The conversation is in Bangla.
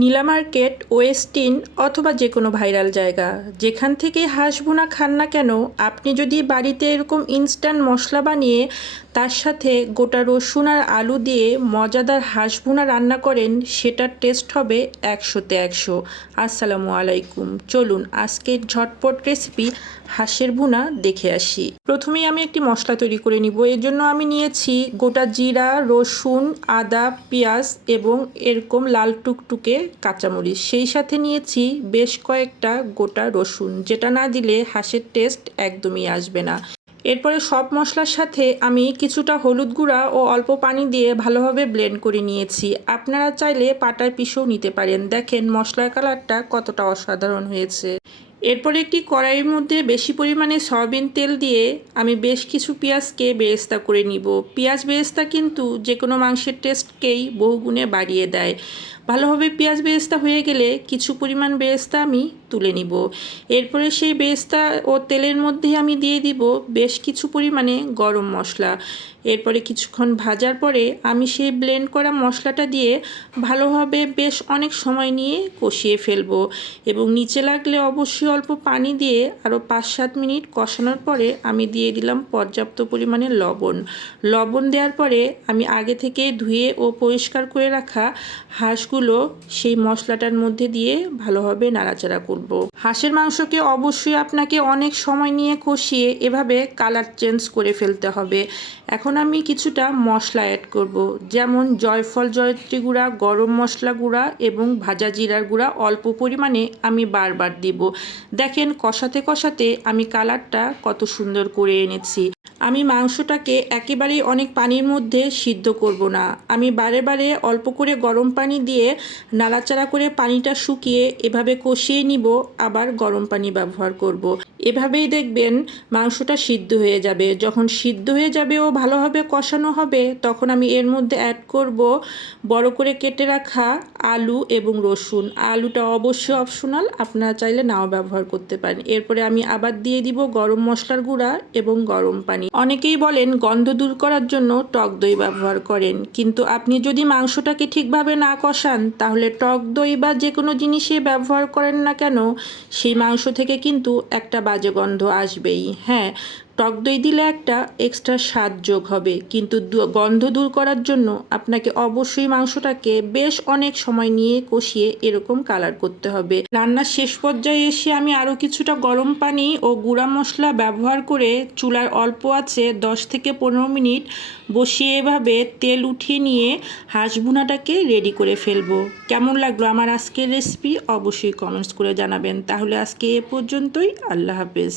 নীলা মার্কেট ওয়েস্টিন অথবা যে কোনো ভাইরাল জায়গা। যেখান থেকে হাঁস ভুনা খান না কেন, আপনি যদি বাড়িতে এরকম ইনস্ট্যান্ট মশলা বানিয়ে তার সাথে গোটা রসুন আর আলু দিয়ে মজাদার হাঁস ভুনা রান্না করেন, সেটার টেস্ট হবে একশোতে একশো। আসসালামু আলাইকুম। চলুন আজকের ঝটপট রেসিপি হাঁসের ভুনা দেখে আসি। প্রথমেই আমি একটি মশলা তৈরি করে নিব। এর জন্য আমি নিয়েছি গোটা জিরা, রসুন, আদা, পেঁয়াজ এবং এরকম লাল টুকটুকে কাঁচামরিচ। সেই সাথে নিয়েছি বেশ কয়েকটা গোটা রসুন, যেটা না দিলে হাঁসের টেস্ট একদমই আসবে না। এরপরে সব মশলার সাথে আমি কিছুটা হলুদ গুঁড়া ও অল্প পানি দিয়ে ভালোভাবে ব্লেন্ড করে নিয়েছি। আপনারা চাইলে পাটায় পিষেও নিতে পারেন। দেখেন, মশলার কালারটা কতটা অসাধারণ হয়েছে। এরপরে একটি কড়াইয়ের মধ্যে বেশি পরিমাণে সয়াবিন তেল দিয়ে আমি বেশ কিছু পেঁয়াজকে বেরেস্তা করে নিব। পেঁয়াজ বেরেস্তা কিন্তু যে কোনো মাংসের টেস্টকেই বহুগুণে বাড়িয়ে দেয়। ভালোভাবে পেঁয়াজ বেরেস্তা হয়ে গেলে কিছু পরিমাণ বেরেস্তা আমি তুলে নিব। এরপরে সেই বেরেস্তা ও তেলের মধ্যে আমি দিয়ে দিব বেশ কিছু পরিমাণে গরম মশলা। এরপরে কিছুক্ষণ ভাজার পরে আমি সেই ব্লেন্ড করা মশলাটা দিয়ে ভালোভাবে বেশ অনেক সময় নিয়ে কষিয়ে ফেলব এবং নিচে লাগলে অবশ্যই অল্প পানি দিয়ে আরও পাঁচ সাত মিনিট কষানোর পরে আমি দিয়ে দিলাম পর্যাপ্ত পরিমাণে লবণ। লবণ দেওয়ার পরে আমি আগে থেকে ধুয়ে ও পরিষ্কার করে রাখা হাঁসগুলো সেই মশলাটার মধ্যে দিয়ে ভালোভাবে নাড়াচাড়া করব। হাঁসের মাংসকে অবশ্যই আপনাকে অনেক সময় নিয়ে কষিয়ে এভাবে কালার চেঞ্জ করে ফেলতে হবে এখন আমি কিছুটা মশলা অ্যাড করব। যেমন জয়ফল, জয়ত্রী গুঁড়া, গরম মশলা গুঁড়া এবং ভাজা জিরার গুঁড়া অল্প পরিমাণে আমি বারবার দিব দেখেন কষাতে কষাতে আমি কালারটা কত সুন্দর করে এনেছি আমি মাংসটাকে একেবারেই অনেক পানির মধ্যে সিদ্ধ করব না আমি বারে বারে অল্প করে গরম পানি দিয়ে নাড়াচাড়া করে পানিটা শুকিয়ে এভাবে কষিয়ে নিব, আবার গরম পানি ব্যবহার করব। এভাবেই দেখবেন মাংসটা সিদ্ধ হয়ে যাবে। যখন সিদ্ধ হয়ে যাবে ও ভালোভাবে কষানো হবে, তখন আমি এর মধ্যে অ্যাড করব বড় করে কেটে রাখা আলু এবং রসুন। আলুটা অবশ্যই অপশনাল আপনারা চাইলে নাও ব্যবহার করতে পারেন। এরপরে আমি আবার দিয়ে দিব গরম মশলার গুঁড়া এবং গরম পানি। অনেকেই বলেন গন্ধ দূর করার জন্য টক দই ব্যবহার করেন, কিন্তু আপনি যদি মাংসটাকে ঠিকভাবে না কষান, তাহলে টক দই বা যে কোনো জিনিসে ব্যবহার করেন না কেন, সেই মাংস থেকে কিন্তু একটা বাজে গন্ধ আসবেই। হ্যাঁ টক দই দিলে একটা এক্সট্রা স্বাদ যোগ হবে, কিন্তু গন্ধ দূর করার জন্য আপনাকে অবশ্যই মাংসটাকে বেশ অনেক সময় নিয়ে কষিয়ে এরকম কালার করতে হবে। রান্নার শেষ পর্যায়ে এসে আমি আরও কিছুটা গরম পানি ও গুঁড়া মশলা ব্যবহার করে চুলার অল্প আছে দশ থেকে পনেরো মিনিট বসিয়ে এভাবে তেল উঠিয়ে নিয়ে হাঁস ভুনাটাকে রেডি করে ফেলব। কেমন লাগল আমার আজকের রেসিপি? অবশ্যই কমেন্টস করে জানাবেন। তাহলে আজকে এ পর্যন্তই। আল্লাহ হাফেজ।